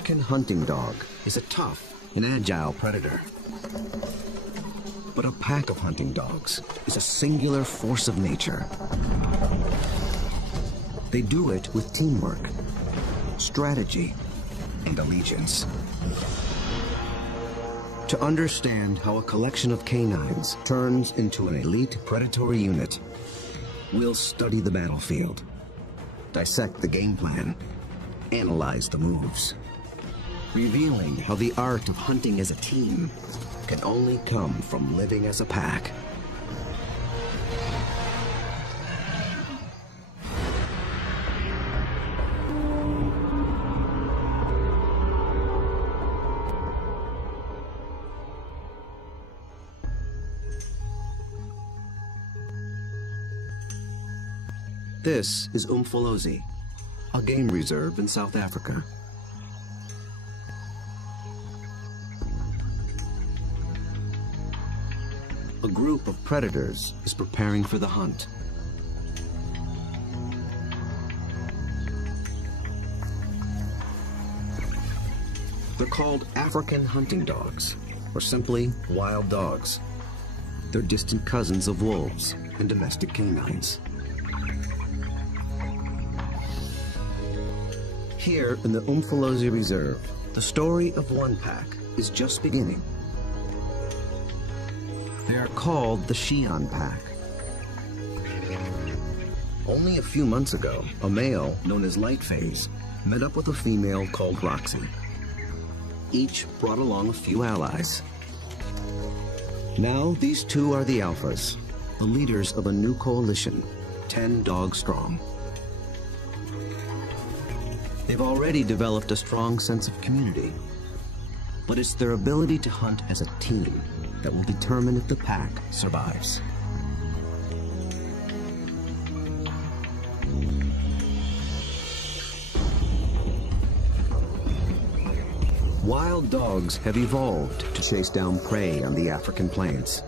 African hunting dog is a tough and agile predator. But a pack of hunting dogs is a singular force of nature. They do it with teamwork, strategy, and allegiance. To understand how a collection of canines turns into an elite predatory unit, we'll study the battlefield, dissect the game plan, analyze the moves, revealing how the art of hunting as a team can only come from living as a pack. This is Umfolozi, a game reserve in South Africa. A group of predators is preparing for the hunt. They're called African hunting dogs, or simply wild dogs. They're distant cousins of wolves and domestic canines. Here in the Umfolozi Reserve, the story of one pack is just beginning. They are called the Shian pack. Only a few months ago, a male known as Light Phase met up with a female called Roxy. Each brought along a few allies. Now these two are the alphas, the leaders of a new coalition, 10 dogs strong. They've already developed a strong sense of community, but it's their ability to hunt as a team that will determine if the pack survives. Wild dogs have evolved to chase down prey on the African plains.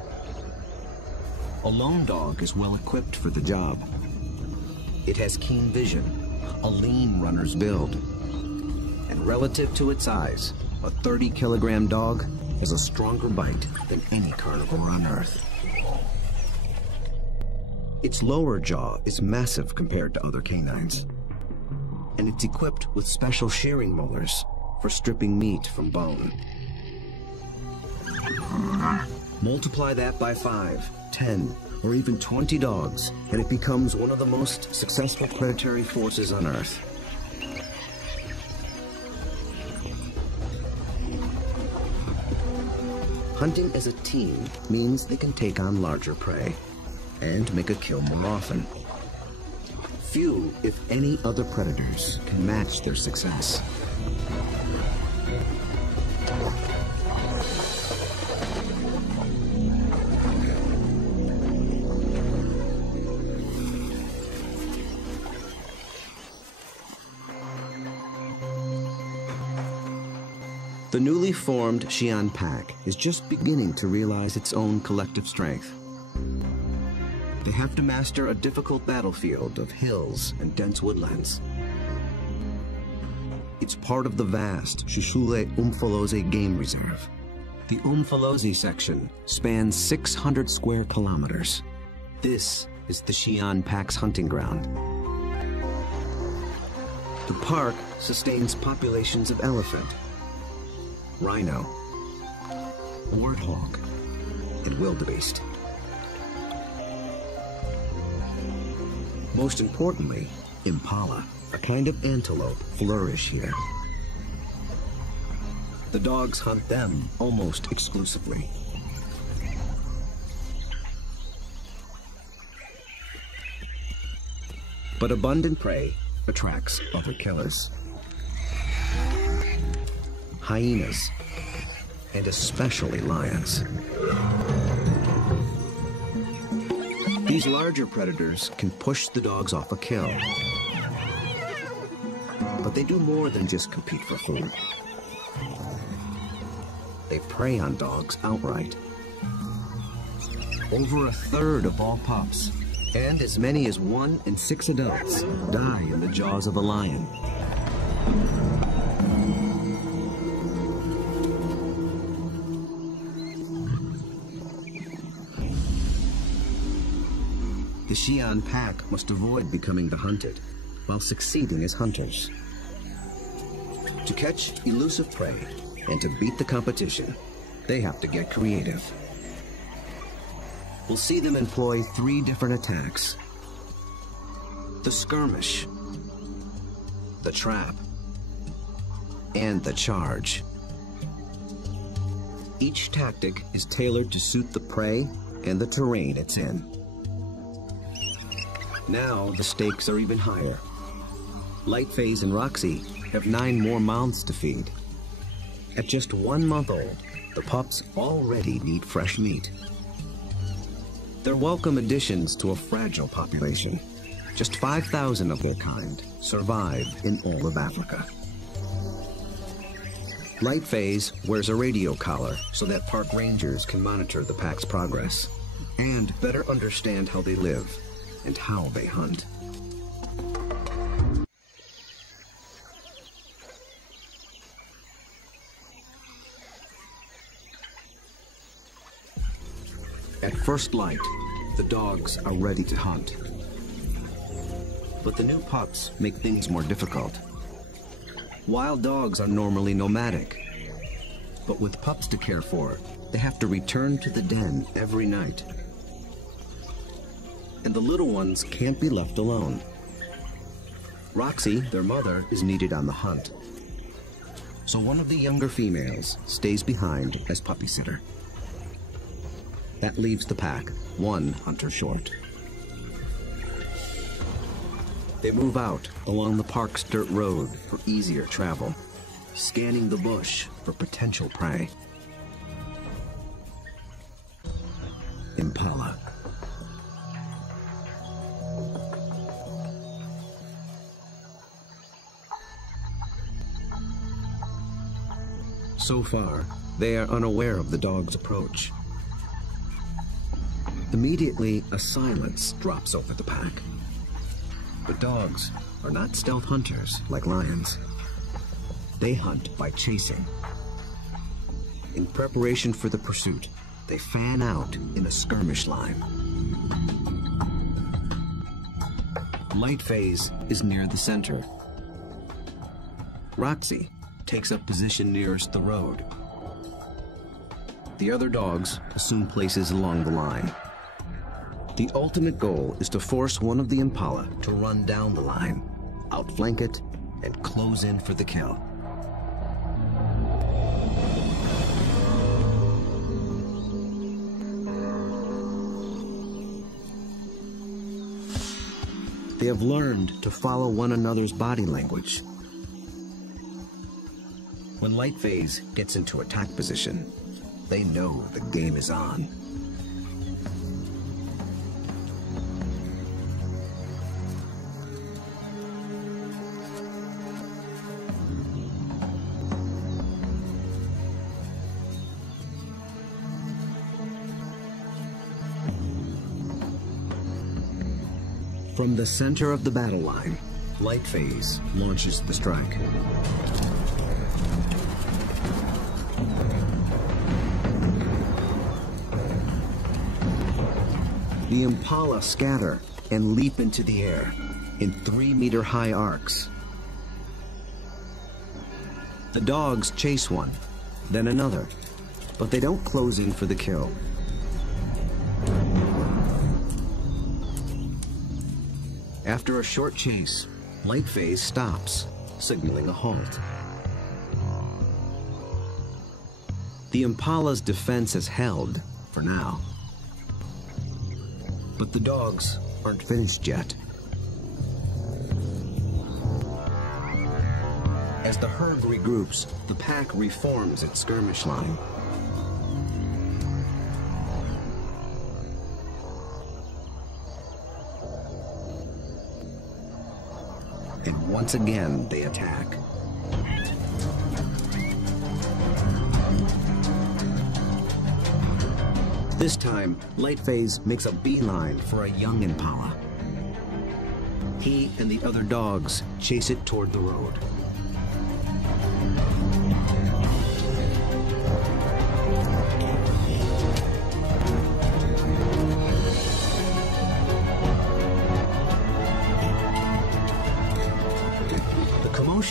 A lone dog is well equipped for the job. It has keen vision, a lean runner's build, and relative to its size, a 30-kilogram dog has a stronger bite than any carnivore on Earth. Its lower jaw is massive compared to other canines, and it's equipped with special shearing molars for stripping meat from bone. Multiply that by 5, 10, or even 20 dogs, and it becomes one of the most successful predatory forces on Earth. Hunting as a team means they can take on larger prey and make a kill more often. Few, if any, other predators can match their success. The newly formed Shian pack is just beginning to realize its own collective strength. They have to master a difficult battlefield of hills and dense woodlands. It's part of the vast Shishule Umfolozi Game Reserve. The Umfolozi section spans 600 square kilometers. This is the Shian pack's hunting ground. The park sustains populations of elephant, rhino, warthog, and wildebeest. Most importantly, impala, a kind of antelope, flourish here. The dogs hunt them almost exclusively. But abundant prey attracts other killers. Hyenas, and especially lions. These larger predators can push the dogs off a kill. But they do more than just compete for food. They prey on dogs outright. Over a third of all pups, and as many as 1 in 6 adults, die in the jaws of a lion. the Xi'an pack must avoid becoming the hunted, while succeeding as hunters. To catch elusive prey and to beat the competition, they have to get creative. We'll see them employ 3 different attacks: the skirmish, the trap, and the charge. Each tactic is tailored to suit the prey and the terrain it's in. Now the stakes are even higher. Lightface and Roxy have 9 more mouths to feed. At just 1 month old, the pups already need fresh meat. They're welcome additions to a fragile population. Just 5,000 of their kind survive in all of Africa. Lightface wears a radio collar so that park rangers can monitor the pack's progress and better understand how they live and how they hunt. At first light, the dogs are ready to hunt. But the new pups make things more difficult. Wild dogs are normally nomadic, but with pups to care for, they have to return to the den every night. And the little ones can't be left alone. Roxy, their mother, is needed on the hunt. So one of the younger females stays behind as puppy sitter. That leaves the pack 1 hunter short. They move out along the park's dirt road for easier travel, scanning the bush for potential prey. Impala. So far, they are unaware of the dog's approach. Immediately, a silence drops over the pack. But dogs are not stealth hunters like lions. They hunt by chasing. In preparation for the pursuit, they fan out in a skirmish line. Lightface is near the center. Roxy takes up position nearest the road. The other dogs assume places along the line. The ultimate goal is to force one of the impala to run down the line, outflank it, and close in for the kill. They have learned to follow one another's body language. When Lightface gets into attack position, they know the game is on. From the center of the battle line, Lightface launches the strike. The impala scatter and leap into the air in 3-meter-high arcs. The dogs chase one, then another, but they don't close in for the kill. After a short chase, Lightface stops, signaling a halt. The impala's defense is held, for now. But the dogs aren't finished yet. As the herd regroups, the pack reforms its skirmish line. And once again, they attack. This time, Lightface makes a beeline for a young impala. He and the other dogs chase it toward the road.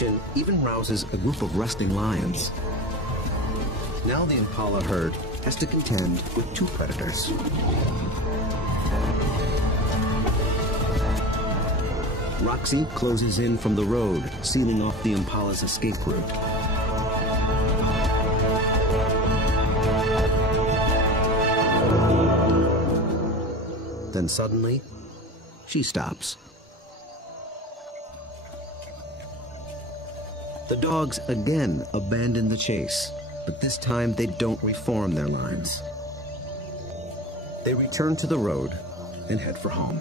dentition even rouses a group of resting lions. Now the impala herd has to contend with two predators. Roxy closes in from the road, sealing off the impala's escape route. Then suddenly, she stops. The dogs again abandon the chase, but this time they don't reform their lines. They return to the road and head for home.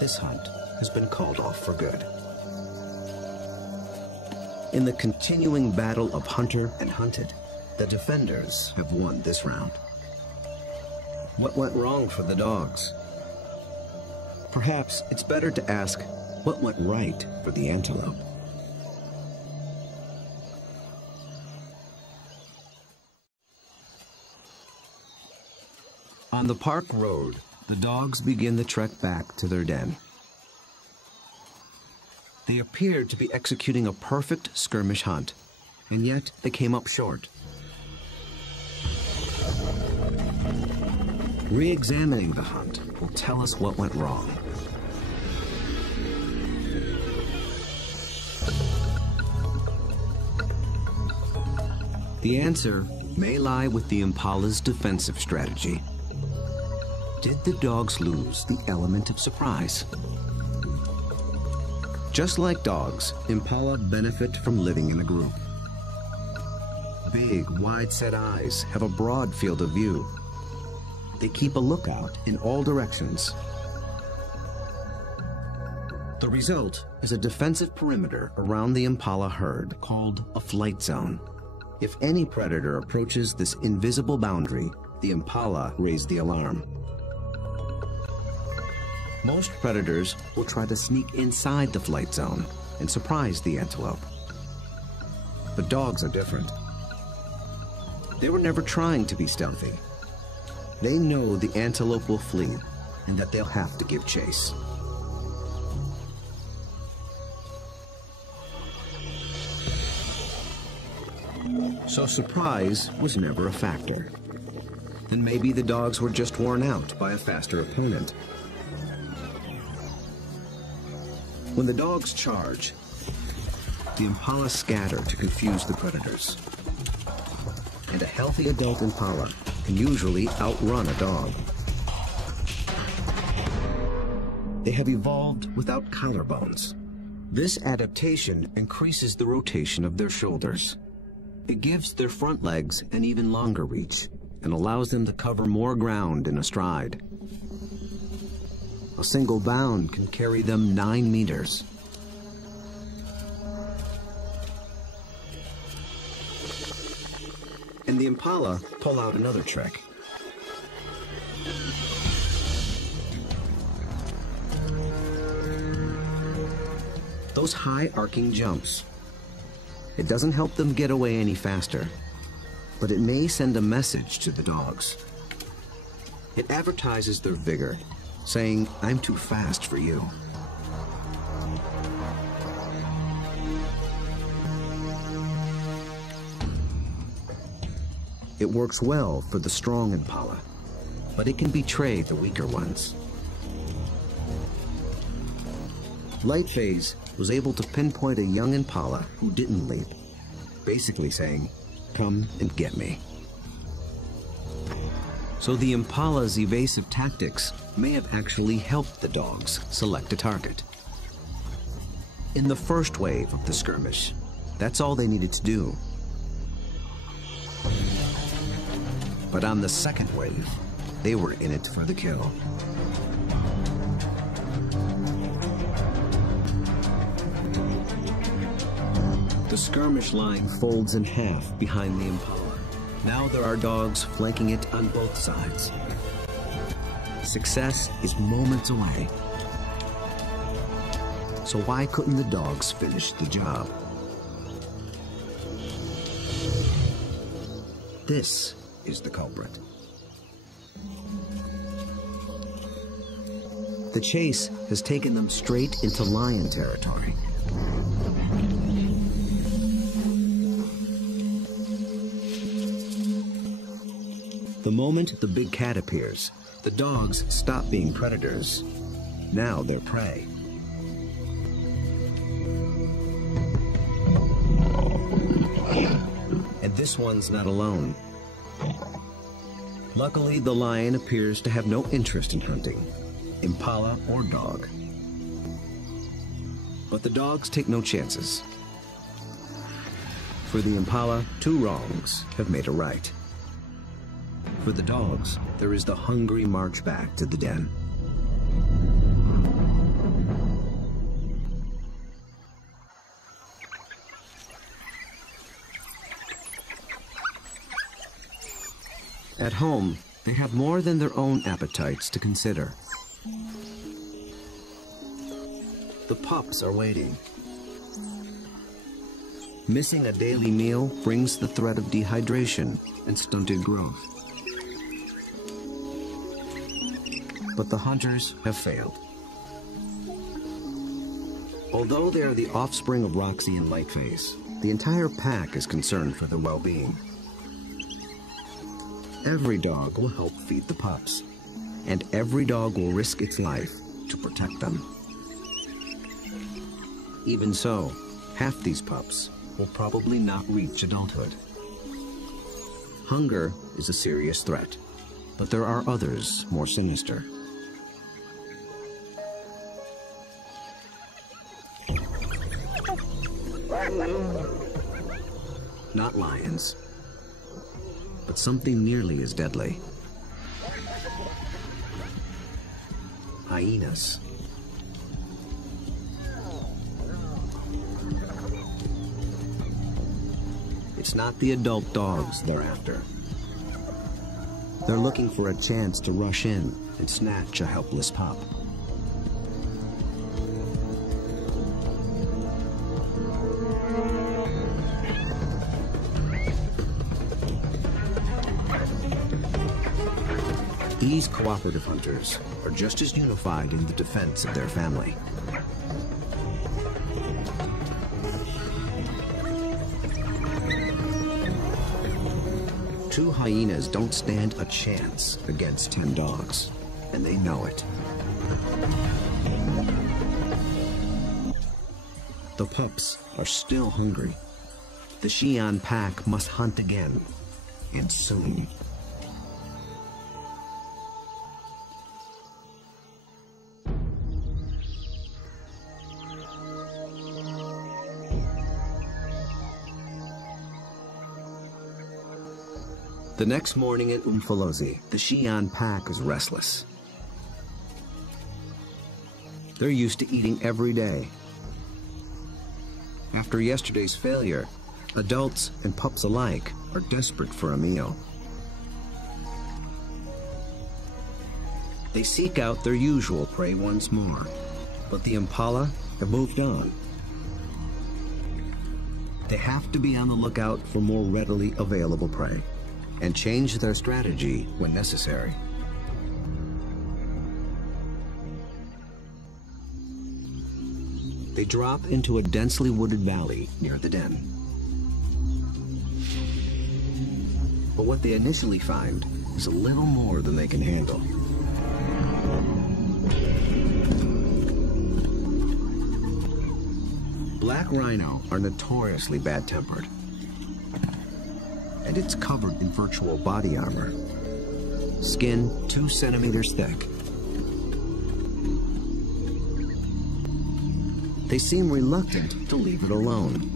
This hunt has been called off for good. In the continuing battle of hunter and hunted, the defenders have won this round. What went wrong for the dogs? Perhaps it's better to ask what went right for the antelope. On the park road, the dogs begin the trek back to their den. They appeared to be executing a perfect skirmish hunt, and yet they came up short. Re-examining the hunt will tell us what went wrong. The answer may lie with the impala's defensive strategy. Did the dogs lose the element of surprise? Just like dogs, impala benefit from living in a group. Big, wide-set eyes have a broad field of view. They keep a lookout in all directions. The result is a defensive perimeter around the impala herd called a flight zone. If any predator approaches this invisible boundary, the impala raise the alarm. Most predators will try to sneak inside the flight zone and surprise the antelope. But dogs are different. They were never trying to be stealthy. They know the antelope will flee and that they'll have to give chase. So surprise was never a factor. Then maybe the dogs were just worn out by a faster opponent. When the dogs charge, the impala scatter to confuse the predators. And a healthy adult impala can usually outrun a dog. They have evolved without collarbones. This adaptation increases the rotation of their shoulders. It gives their front legs an even longer reach and allows them to cover more ground in a stride. A single bound can carry them 9 meters. And the impala pull out another trick. Those high arcing jumps. It doesn't help them get away any faster, but it may send a message to the dogs. It advertises their vigor, saying, "I'm too fast for you." It works well for the strong impala, but it can betray the weaker ones. Lightphase was able to pinpoint a young impala who didn't leap, basically saying, "Come and get me." So the impala's evasive tactics may have actually helped the dogs select a target. In the first wave of the skirmish, that's all they needed to do. But on the second wave, they were in it for the kill. The skirmish line folds in half behind the impala. Now there are dogs flanking it on both sides. Success is moments away. So why couldn't the dogs finish the job? This is the culprit. The chase has taken them straight into lion territory. The moment the big cat appears, the dogs stop being predators. Now they're prey. And this one's not alone. Luckily, the lion appears to have no interest in hunting, impala or dog. But the dogs take no chances. For the impala, 2 wrongs have made a right. For the dogs, there is the hungry march back to the den. At home, they have more than their own appetites to consider. The pups are waiting. Missing a daily meal brings the threat of dehydration and stunted growth. But the hunters have failed. Although they are the offspring of Roxy and Lightface, the entire pack is concerned for their well-being. Every dog will help feed the pups, and every dog will risk its life to protect them. Even so, half these pups will probably not reach adulthood. Hunger is a serious threat, but there are others more sinister. Not lions, but something nearly as deadly. Hyenas. It's not the adult dogs they're after. They're looking for a chance to rush in and snatch a helpless pup. These cooperative hunters are just as unified in the defense of their family. Two hyenas don't stand a chance against 10 dogs, and they know it. The pups are still hungry. The Xi'an pack must hunt again, and soon. The next morning at Umfolozi, the Xi'an pack is restless. They're used to eating every day. After yesterday's failure, adults and pups alike are desperate for a meal. They seek out their usual prey once more, but the impala have moved on. They have to be on the lookout for more readily available prey, and change their strategy when necessary. They drop into a densely wooded valley near the den. But what they initially find is a little more than they can handle. Black rhino are notoriously bad-tempered, and it's covered in virtual body armor. Skin 2 centimeters thick. They seem reluctant to leave it alone.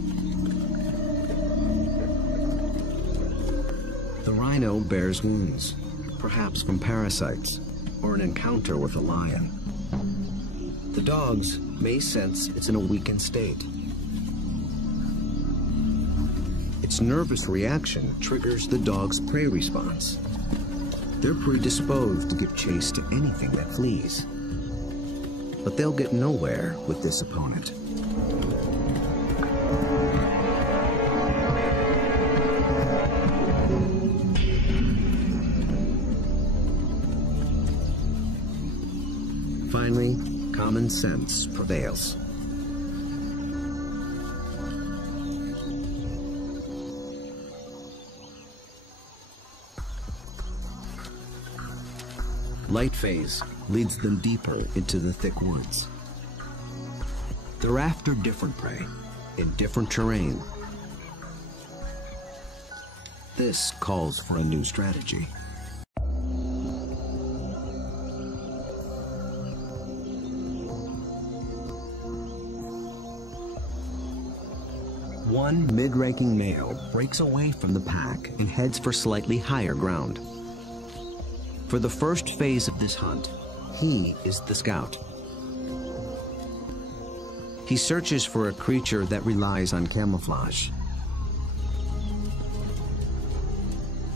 The rhino bears wounds, perhaps from parasites or an encounter with a lion. The dogs may sense it's in a weakened state. Its nervous reaction triggers the dog's prey response. They're predisposed to give chase to anything that flees. But they'll get nowhere with this opponent. Finally, common sense prevails. Light phase leads them deeper into the thick woods. They're after different prey in different terrain. This calls for a new strategy. One mid-ranking male breaks away from the pack and heads for slightly higher ground. For the first phase of this hunt, he is the scout. He searches for a creature that relies on camouflage.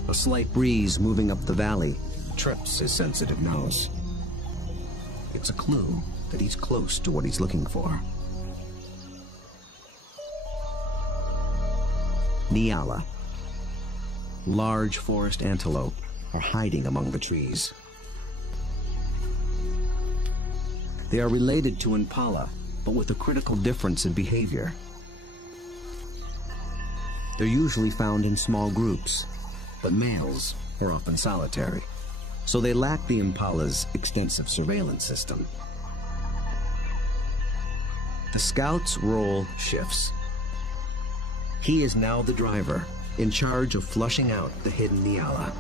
A slight breeze moving up the valley trips his sensitive nose. It's a clue that he's close to what he's looking for. Nyala. Large forest antelope are hiding among the trees. They are related to impala, but with a critical difference in behavior. They're usually found in small groups, but males are often solitary, so they lack the impala's extensive surveillance system. The scout's role shifts. He is now the driver, in charge of flushing out the hidden Nyala.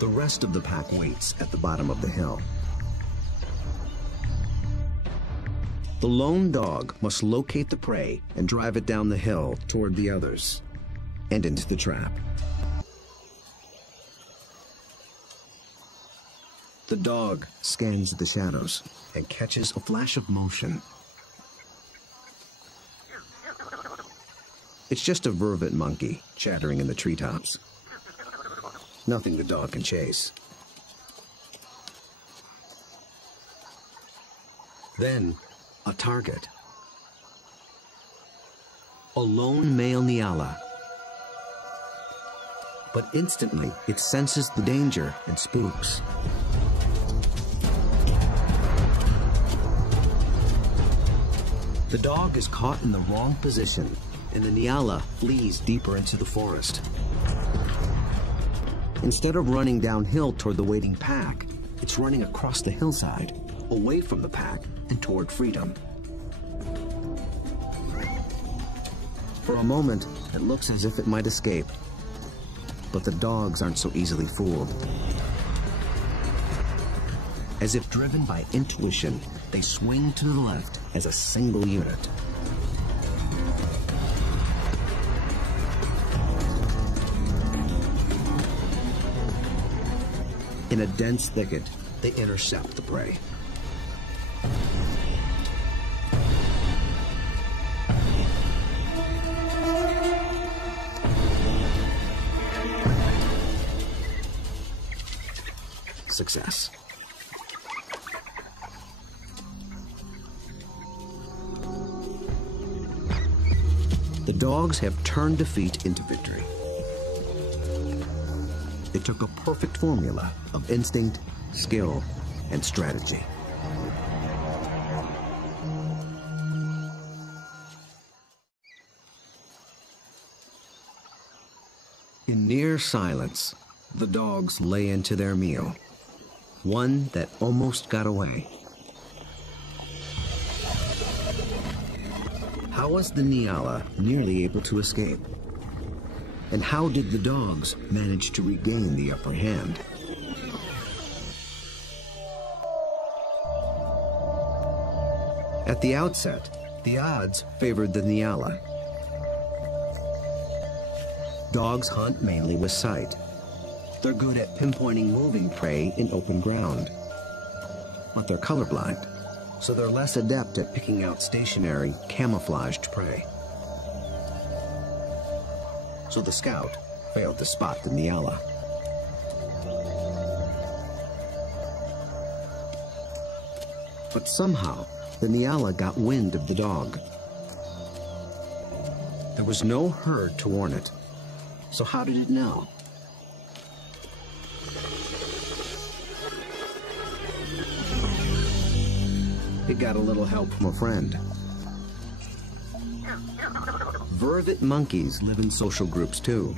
The rest of the pack waits at the bottom of the hill. The lone dog must locate the prey and drive it down the hill toward the others and into the trap. The dog scans the shadows and catches a flash of motion. It's just a vervet monkey chattering in the treetops. Nothing the dog can chase. Then, a target. A lone male Nyala. But instantly, it senses the danger and spooks. The dog is caught in the wrong position, and the Nyala flees deeper into the forest. Instead of running downhill toward the waiting pack, it's running across the hillside, away from the pack and toward freedom. For a moment, it looks as if it might escape, but the dogs aren't so easily fooled. As if driven by intuition, they swing to the left as a single unit. In a dense thicket, they intercept the prey. Success. The dogs have turned defeat into victory. It took a perfect formula of instinct, skill, and strategy. In near silence, the dogs lay into their meal, one that almost got away. How was the Nyala nearly able to escape? And how did the dogs manage to regain the upper hand? At the outset, the odds favored the Nyala. Dogs hunt mainly with sight. They're good at pinpointing moving prey in open ground. But they're colorblind, so they're less adept at picking out stationary, camouflaged prey. So the scout failed to spot the Nyala. But somehow, the Nyala got wind of the dog. There was no herd to warn it. So how did it know? It got a little help from a friend. Vervet monkeys live in social groups too.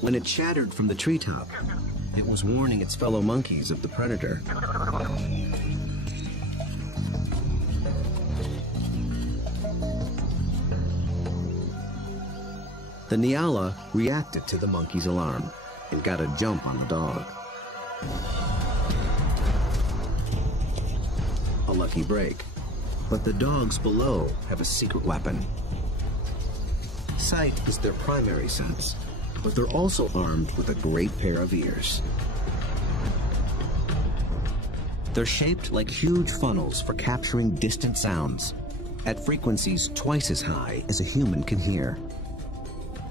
When it chattered from the treetop, It was warning its fellow monkeys of the predator. The Nyala reacted to the monkey's alarm and got a jump on the dog. A lucky break, but the dogs below have a secret weapon. Sight is their primary sense, but they're also armed with a great pair of ears. They're shaped like huge funnels for capturing distant sounds at frequencies twice as high as a human can hear.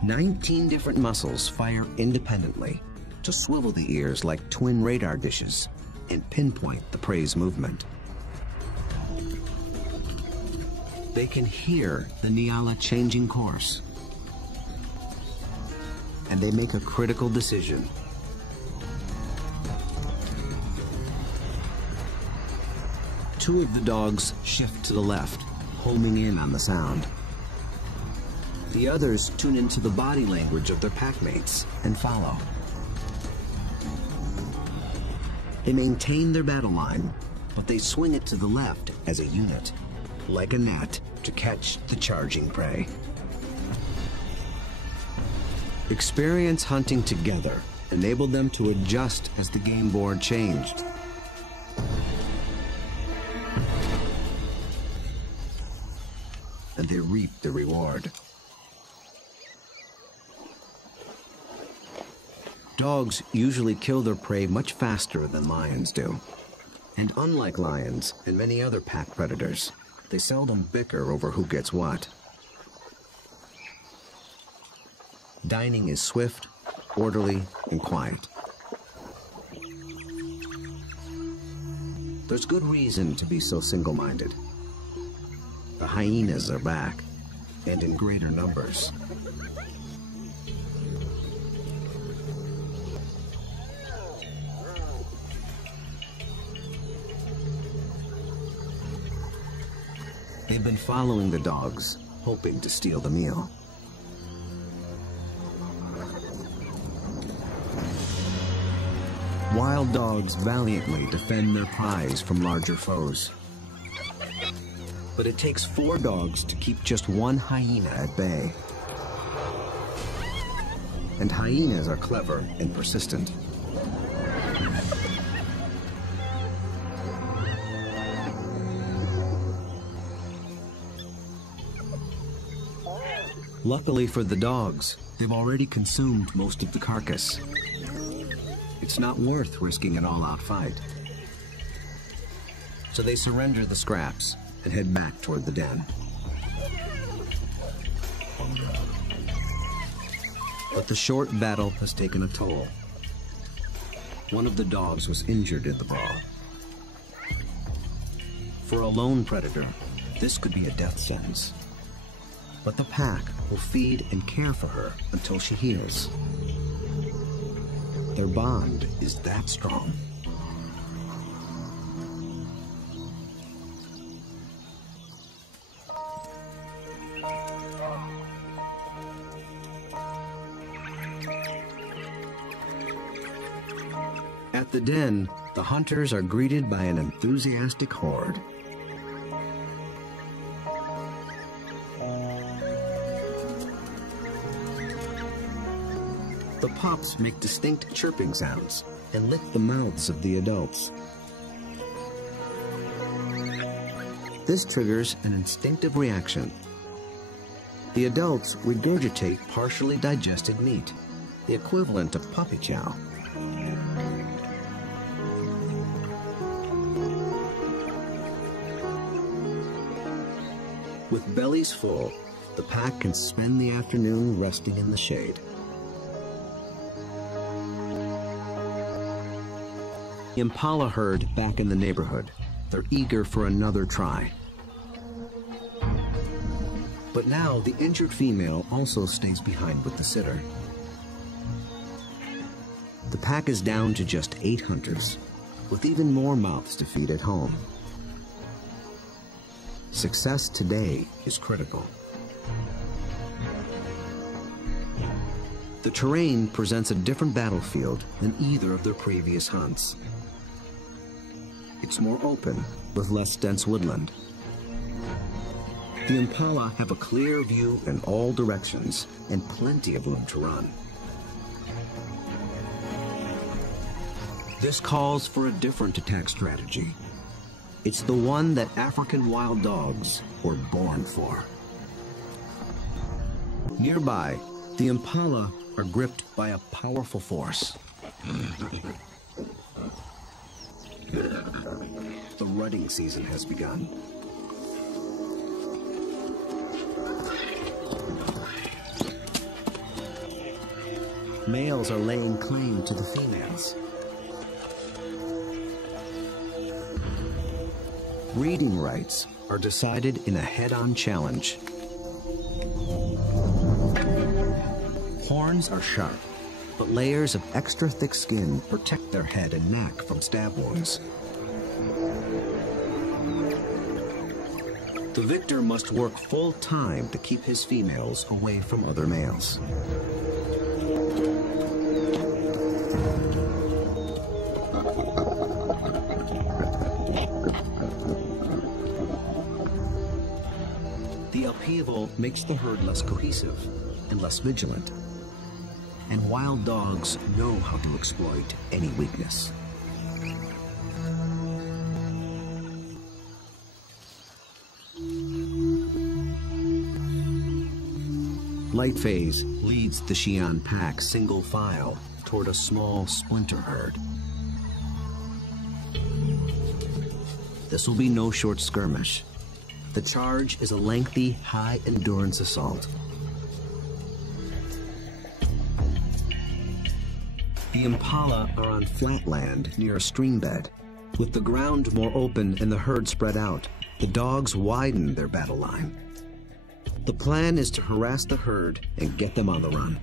19 different muscles fire independently to swivel the ears like twin radar dishes and pinpoint the prey's movement. They can hear the Nyala changing course, and they make a critical decision. Two of the dogs shift to the left, homing in on the sound. The others tune into the body language of their packmates and follow. They maintain their battle line, but they swing it to the left as a unit, like a net, to catch the charging prey. Experience hunting together enabled them to adjust as the game board changed. And they reaped the reward. Dogs usually kill their prey much faster than lions do. And unlike lions and many other pack predators, they seldom bicker over who gets what. Dining is swift, orderly, and quiet. There's good reason to be so single-minded. The hyenas are back, and in greater numbers. They've been following the dogs, hoping to steal the meal. Wild dogs valiantly defend their prize from larger foes. But it takes 4 dogs to keep just one hyena at bay. And hyenas are clever and persistent. Luckily for the dogs, they've already consumed most of the carcass. It's not worth risking an all-out fight. So they surrender the scraps and head back toward the den. But the short battle has taken a toll. One of the dogs was injured in the brawl. For a lone predator, this could be a death sentence. But the pack will feed and care for her until she heals. Their bond is that strong. At the den, the hunters are greeted by an enthusiastic horde. The pups make distinct chirping sounds and lick the mouths of the adults. This triggers an instinctive reaction. The adults regurgitate partially digested meat, the equivalent of puppy chow. With bellies full, the pack can spend the afternoon resting in the shade. Impala herd back in the neighborhood. They're eager for another try. But now the injured female also stays behind with the sitter. The pack is down to just 8 hunters, with even more mouths to feed at home. Success today is critical. The terrain presents a different battlefield than either of their previous hunts. It's more open, with less dense woodland. The impala have a clear view in all directions and plenty of room to run. This calls for a different attack strategy. It's the one that African wild dogs were born for. Nearby, the impala are gripped by a powerful force. The rutting season has begun. Males are laying claim to the females. Breeding rights are decided in a head-on challenge. Horns are sharp, but layers of extra thick skin protect their head and neck from stab wounds. The victor must work full time to keep his females away from other males. The upheaval makes the herd less cohesive and less vigilant. And wild dogs know how to exploit any weakness. Lightface leads the Xi'an pack single file toward a small splinter herd. This will be no short skirmish. The charge is a lengthy, high-endurance assault. The impala are on flat land near a stream bed. With the ground more open and the herd spread out, the dogs widen their battle line. The plan is to harass the herd and get them on the run.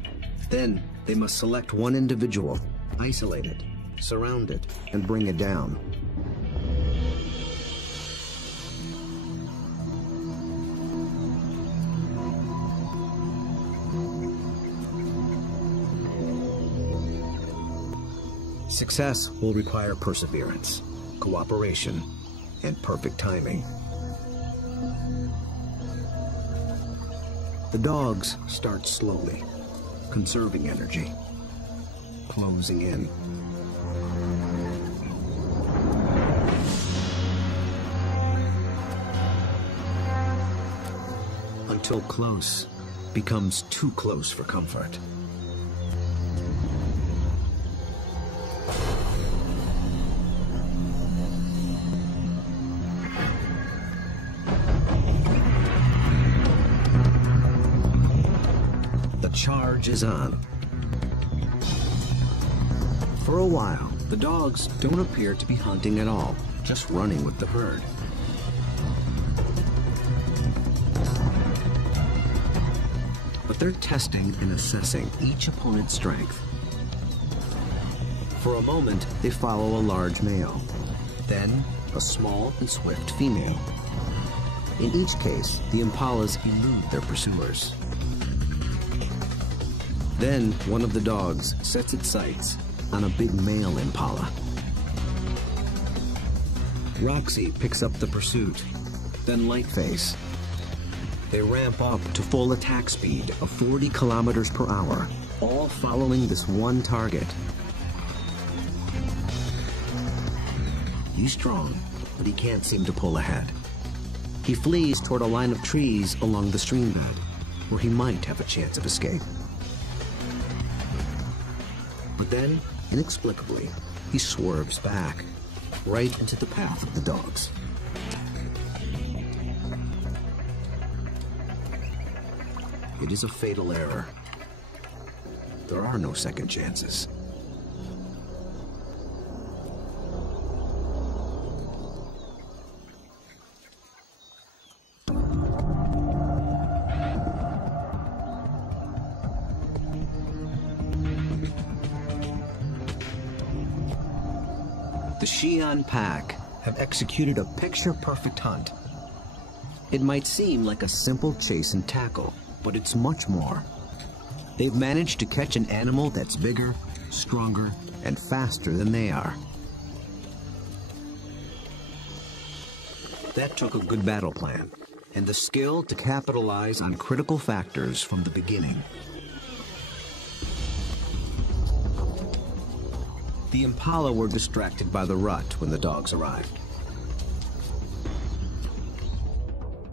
Then they must select one individual, isolate it, surround it, and bring it down. Success will require perseverance, cooperation, and perfect timing. The dogs start slowly, conserving energy, closing in. Until close becomes too close for comfort. Charge is on. For a while, the dogs don't appear to be hunting at all, just running with the herd. But they're testing and assessing each opponent's strength. For a moment, they follow a large male, then a small and swift female. In each case, the impalas elude their pursuers. Then, one of the dogs sets its sights on a big male impala. Roxy picks up the pursuit, then Lightface. They ramp up to full attack speed of 40 kilometers per hour, all following this one target. He's strong, but he can't seem to pull ahead. He flees toward a line of trees along the stream bed, where he might have a chance of escape. But then, inexplicably, he swerves back, right into the path of the dogs. It is a fatal error. There are no second chances. The Xi'an pack have executed a picture-perfect hunt. It might seem like a simple chase and tackle, but it's much more. They've managed to catch an animal that's bigger, stronger, and faster than they are. That took a good battle plan and the skill to capitalize on critical factors from the beginning. The impala were distracted by the rut when the dogs arrived.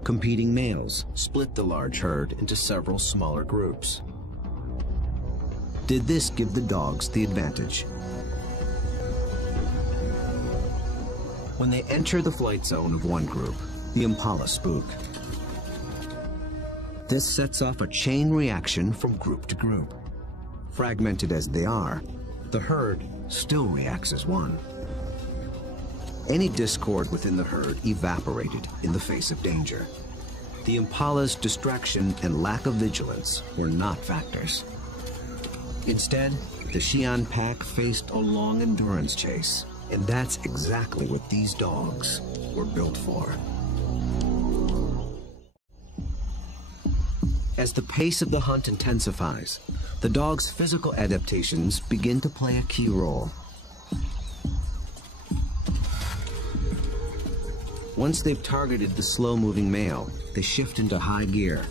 Competing males split the large herd into several smaller groups. Did this give the dogs the advantage? When they enter the flight zone of one group, the impala spook. This sets off a chain reaction from group to group. Fragmented as they are, the herd still reacts as one. Any discord within the herd evaporated in the face of danger. The impala's distraction and lack of vigilance were not factors. Instead, the Xi'an pack faced a long endurance chase, and that's exactly what these dogs were built for. As the pace of the hunt intensifies, the dog's physical adaptations begin to play a key role. Once they've targeted the slow-moving male, they shift into high gear.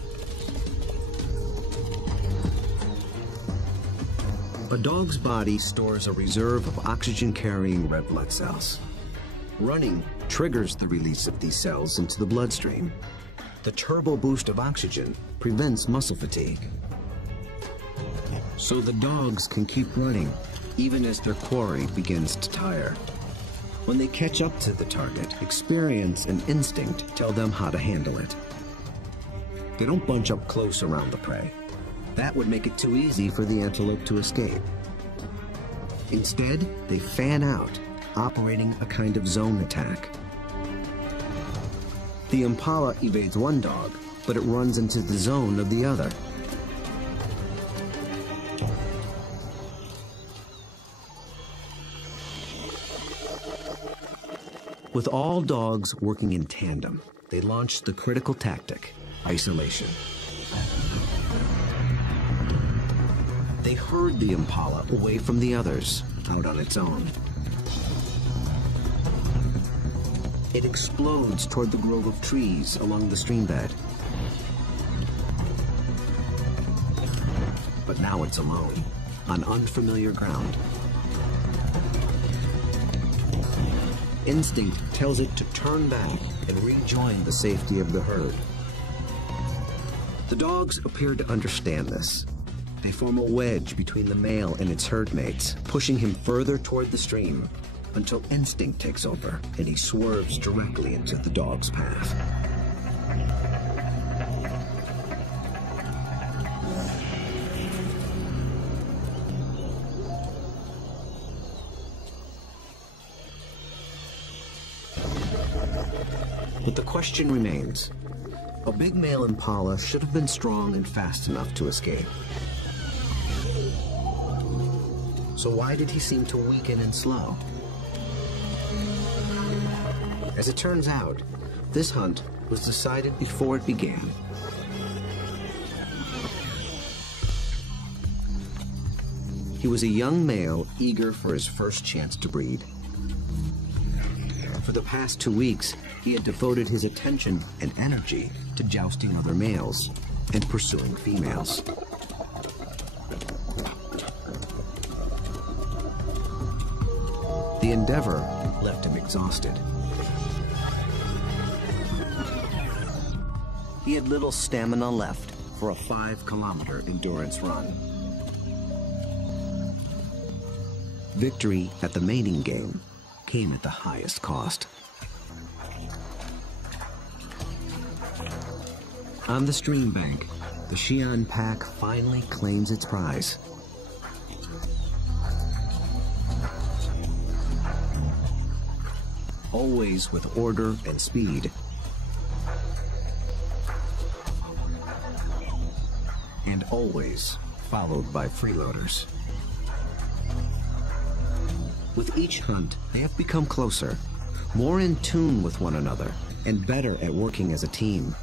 A dog's body stores a reserve of oxygen-carrying red blood cells. Running triggers the release of these cells into the bloodstream. The turbo boost of oxygen prevents muscle fatigue. So the dogs can keep running, even as their quarry begins to tire. When they catch up to the target, experience and instinct tell them how to handle it. They don't bunch up close around the prey. That would make it too easy for the antelope to escape. Instead, they fan out, operating a kind of zone attack. The impala evades one dog, but it runs into the zone of the other. With all dogs working in tandem, they launched the critical tactic, isolation. They herd the impala away from the others, out on its own. It explodes toward the grove of trees along the stream bed. But now it's alone, on unfamiliar ground. Instinct tells it to turn back and rejoin the safety of the herd. The dogs appear to understand this. They form a wedge between the male and its herd mates, pushing him further toward the stream, until instinct takes over and he swerves directly into the dog's path. But the question remains. A big male impala should have been strong and fast enough to escape. So why did he seem to weaken and slow? As it turns out, this hunt was decided before it began. He was a young male eager for his first chance to breed. For the past 2 weeks, he had devoted his attention and energy to jousting other males and pursuing females. The endeavor left him exhausted. He had little stamina left for a 5-kilometer endurance run. Victory at the mating game came at the highest cost. On the stream bank, the Xi'an pack finally claims its prize. Always with order and speed. And always followed by freeloaders. With each hunt, they have become closer, more in tune with one another, and better at working as a team.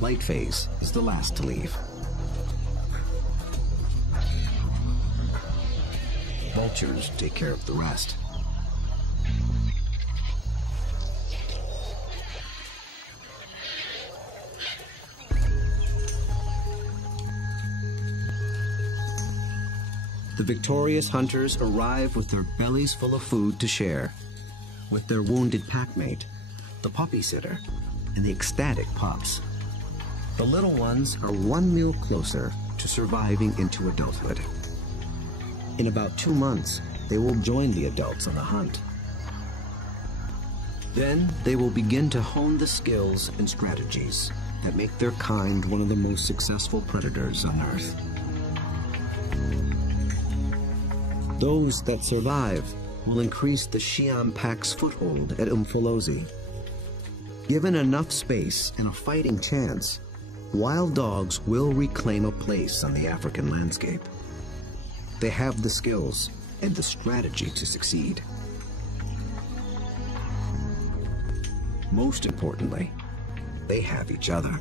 Light phase is the last to leave. vultures take care of the rest. The victorious hunters arrive with their bellies full of food to share, with their wounded packmate, the puppy sitter, and the ecstatic pups. The little ones are one meal closer to surviving into adulthood. In about 2 months, they will join the adults on the hunt. Then they will begin to hone the skills and strategies that make their kind one of the most successful predators on Earth. Those that survive will increase the Siam pack's foothold at Umfolozi. Given enough space and a fighting chance, wild dogs will reclaim a place on the African landscape. They have the skills and the strategy to succeed. Most importantly, they have each other.